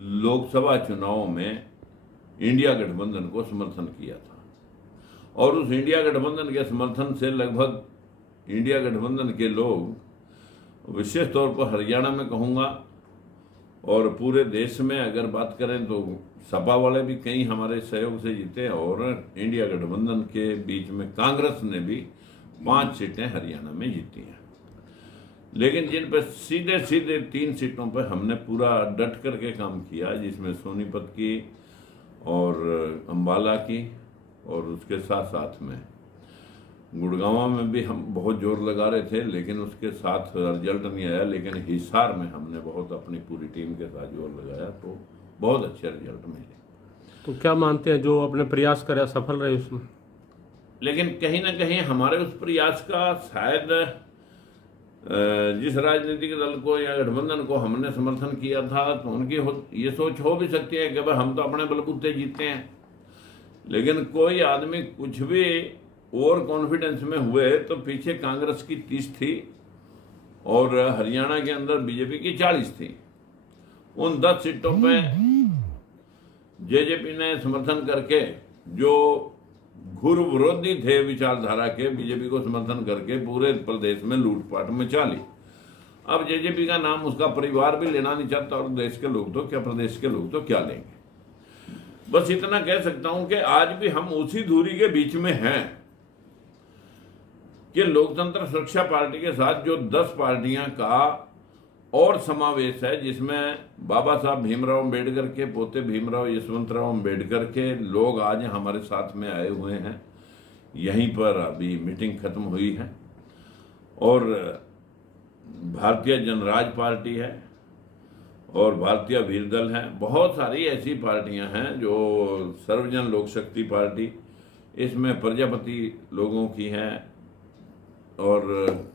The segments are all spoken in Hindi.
लोकसभा चुनाव में इंडिया गठबंधन को समर्थन किया था और उस इंडिया गठबंधन के समर्थन से लगभग इंडिया गठबंधन के लोग, विशेष तौर पर हरियाणा में कहूँगा और पूरे देश में अगर बात करें तो सपा वाले भी कई हमारे सहयोग से जीते और इंडिया गठबंधन के बीच में कांग्रेस ने भी 5 सीटें हरियाणा में जीती हैं। लेकिन जिन पर सीधे सीधे 3 सीटों पर हमने पूरा डट करके काम किया, जिसमें सोनीपत की और अंबाला की और उसके साथ साथ में गुड़गांव में भी हम बहुत जोर लगा रहे थे, लेकिन उसके साथ रिजल्ट नहीं आया। लेकिन हिसार में हमने बहुत अपनी पूरी टीम के साथ जोर लगाया तो बहुत अच्छे रिजल्ट मिले। तो क्या मानते हैं जो अपने प्रयास करे सफल रहे उसमें? लेकिन कहीं ना कहीं हमारे उस प्रयास का शायद जिस राजनीतिक दल को या गठबंधन को हमने समर्थन किया था तो उनकी ये सोच हो भी सकती है कि भाई हम तो अपने बलबूते जीते हैं। लेकिन कोई आदमी कुछ भी ओवर कॉन्फिडेंस में हुए तो पीछे कांग्रेस की 30 थी और हरियाणा के अंदर बीजेपी की 40 थी। उन 10 सीटों पे जेजेपी ने समर्थन करके, जो घुर विरोधी थे विचारधारा के, बीजेपी को समर्थन करके पूरे प्रदेश में लूटपाट मचा ली। अब जेजेपी का नाम उसका परिवार भी लेना नहीं चाहता और देश के लोग तो क्या, प्रदेश के लोग तो क्या लेंगे। बस इतना कह सकता हूं कि आज भी हम उसी दूरी के बीच में हैं कि लोकतंत्र सुरक्षा पार्टी के साथ जो 10 पार्टियां का और समावेश है, जिसमें बाबा साहब भीमराव अंबेडकर के पोते भीमराव यशवंतराव अंबेडकर के लोग आज हमारे साथ में आए हुए हैं। यहीं पर अभी मीटिंग खत्म हुई है और भारतीय जनराज पार्टी है और भारतीय वीर दल है। बहुत सारी ऐसी पार्टियां हैं जो सर्वजन लोक शक्ति पार्टी, इसमें प्रजापति लोगों की है और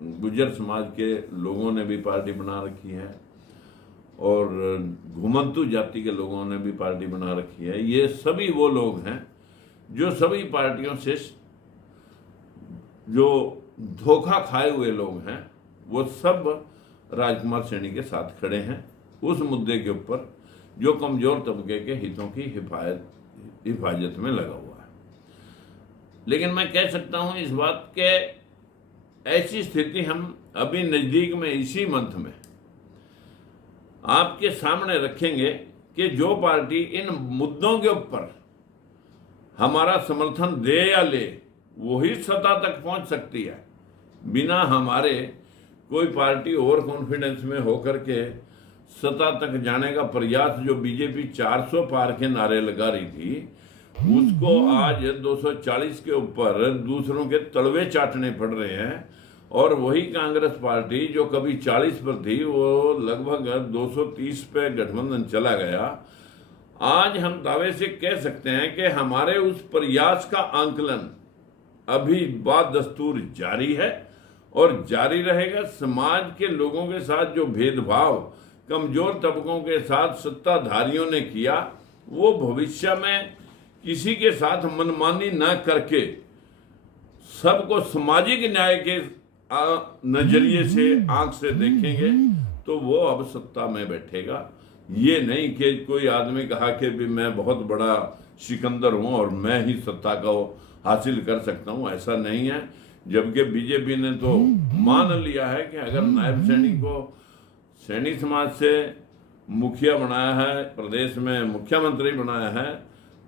गुज्जर समाज के लोगों ने भी पार्टी बना रखी है और घुमंतु जाति के लोगों ने भी पार्टी बना रखी है। ये सभी वो लोग हैं जो सभी पार्टियों से जो धोखा खाए हुए लोग हैं, वो सब राजकुमार सैनी के साथ खड़े हैं उस मुद्दे के ऊपर जो कमजोर तबके के हितों की हिफाजत में लगा हुआ है। लेकिन मैं कह सकता हूं इस बात के ऐसी स्थिति हम अभी नजदीक में इसी मंथ में आपके सामने रखेंगे कि जो पार्टी इन मुद्दों के ऊपर हमारा समर्थन दे या ले, वही सत्ता तक पहुंच सकती है। बिना हमारे कोई पार्टी ओवर कॉन्फिडेंस में होकर के सत्ता तक जाने का प्रयास, जो बीजेपी 400 पार के नारे लगा रही थी, उसको आज 240 के ऊपर दूसरों के तलवे चाटने पड़ रहे हैं। और वही कांग्रेस पार्टी जो कभी 40 पर थी, वो लगभग 230 पे गठबंधन चला गया। आज हम दावे से कह सकते हैं कि हमारे उस प्रयास का आंकलन अभी बाद दस्तूर जारी है और जारी रहेगा। समाज के लोगों के साथ जो भेदभाव कमजोर तबकों के साथ सत्ताधारियों ने किया, वो भविष्य में किसी के साथ मनमानी न करके सबको सामाजिक न्याय के नजरिए से आंख से देखेंगे तो वो अब सत्ता में बैठेगा। ये नहीं कि कोई आदमी कहा कि भी मैं बहुत बड़ा सिकंदर हूं और मैं ही सत्ता को हासिल कर सकता हूं, ऐसा नहीं है। जबकि बीजेपी ने तो मान लिया है कि अगर नायब सैनी को सैनी समाज से मुखिया बनाया है, प्रदेश में मुख्यमंत्री बनाया है,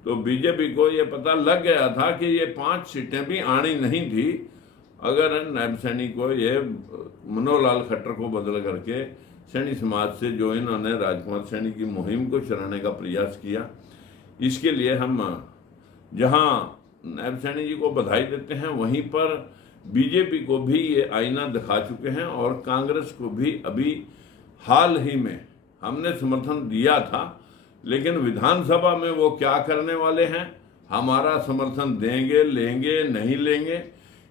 तो बीजेपी को ये पता लग गया था कि ये 5 सीटें भी आनी नहीं थी अगर नायब सैनी को, ये मनोहर लाल खट्टर को बदल करके सैनी समाज से जो इन्होंने राजकुमार सैनी की मुहिम को चलाने का प्रयास किया। इसके लिए हम जहां नायब सैनी जी को बधाई देते हैं, वहीं पर बीजेपी को भी ये आईना दिखा चुके हैं और कांग्रेस को भी अभी हाल ही में हमने समर्थन दिया था। लेकिन विधानसभा में वो क्या करने वाले हैं, हमारा समर्थन देंगे, लेंगे, नहीं लेंगे,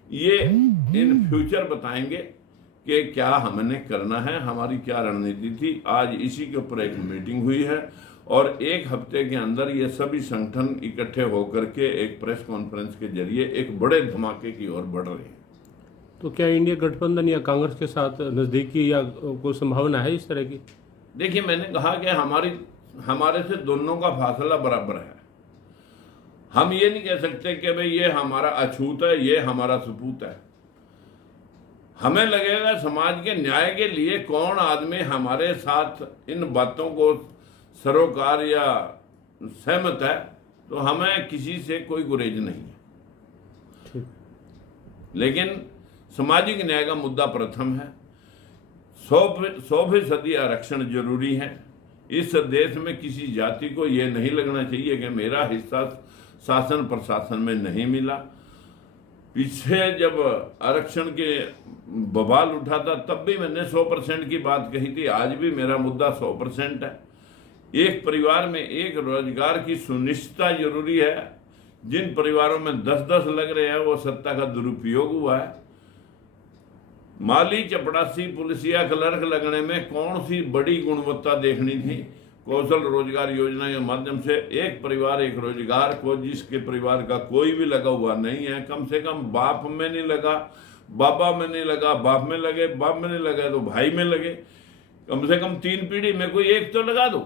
ये इन फ्यूचर बताएंगे कि क्या हमने करना है, हमारी क्या रणनीति थी। आज इसी के ऊपर एक मीटिंग हुई है और 1 हफ्ते के अंदर ये सभी संगठन इकट्ठे होकर के एक प्रेस कॉन्फ्रेंस के जरिए एक बड़े धमाके की ओर बढ़ रहे हैं। तो क्या इंडिया गठबंधन या कांग्रेस के साथ नजदीकी या कोई संभावना है इस तरह की? देखिए, मैंने कहा कि हमारी हमारे से दोनों का फासला बराबर है। हम ये नहीं कह सकते कि भाई ये हमारा अछूत है, ये हमारा सपूत है। हमें लगेगा समाज के न्याय के लिए कौन आदमी हमारे साथ इन बातों को सरोकार या सहमत है, तो हमें किसी से कोई गुरेज नहीं है। ठीक। लेकिन सामाजिक न्याय का मुद्दा प्रथम है। 100% आरक्षण जरूरी है। इस देश में किसी जाति को यह नहीं लगना चाहिए कि मेरा हिस्सा शासन प्रशासन में नहीं मिला। पीछे जब आरक्षण के बवाल उठा था तब भी मैंने 100% की बात कही थी। आज भी मेरा मुद्दा 100% है। एक परिवार में एक रोजगार की सुनिश्चितता जरूरी है। जिन परिवारों में 10-10 लग रहे हैं वो सत्ता का दुरुपयोग हुआ है। माली, चपड़ासी, पुलिसिया, क्लर्क लगने में कौन सी बड़ी गुणवत्ता देखनी थी। कौशल रोजगार योजना के माध्यम से एक परिवार एक रोजगार को, जिसके परिवार का कोई भी लगा हुआ नहीं है, कम से कम बाप में नहीं लगा, बाबा में नहीं लगा, बाप में लगे, बाप में नहीं लगा तो भाई में लगे, कम से कम 3 पीढ़ी में कोई एक तो लगा दो।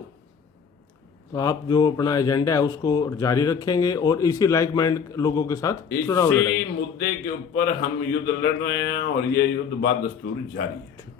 तो आप जो अपना एजेंडा है उसको जारी रखेंगे और इसी लाइक माइंड लोगों के साथ चुनाव लड़ेंगे। इसी मुद्दे के ऊपर हम युद्ध लड़ रहे हैं और ये युद्ध बाद दस्तूर जारी है।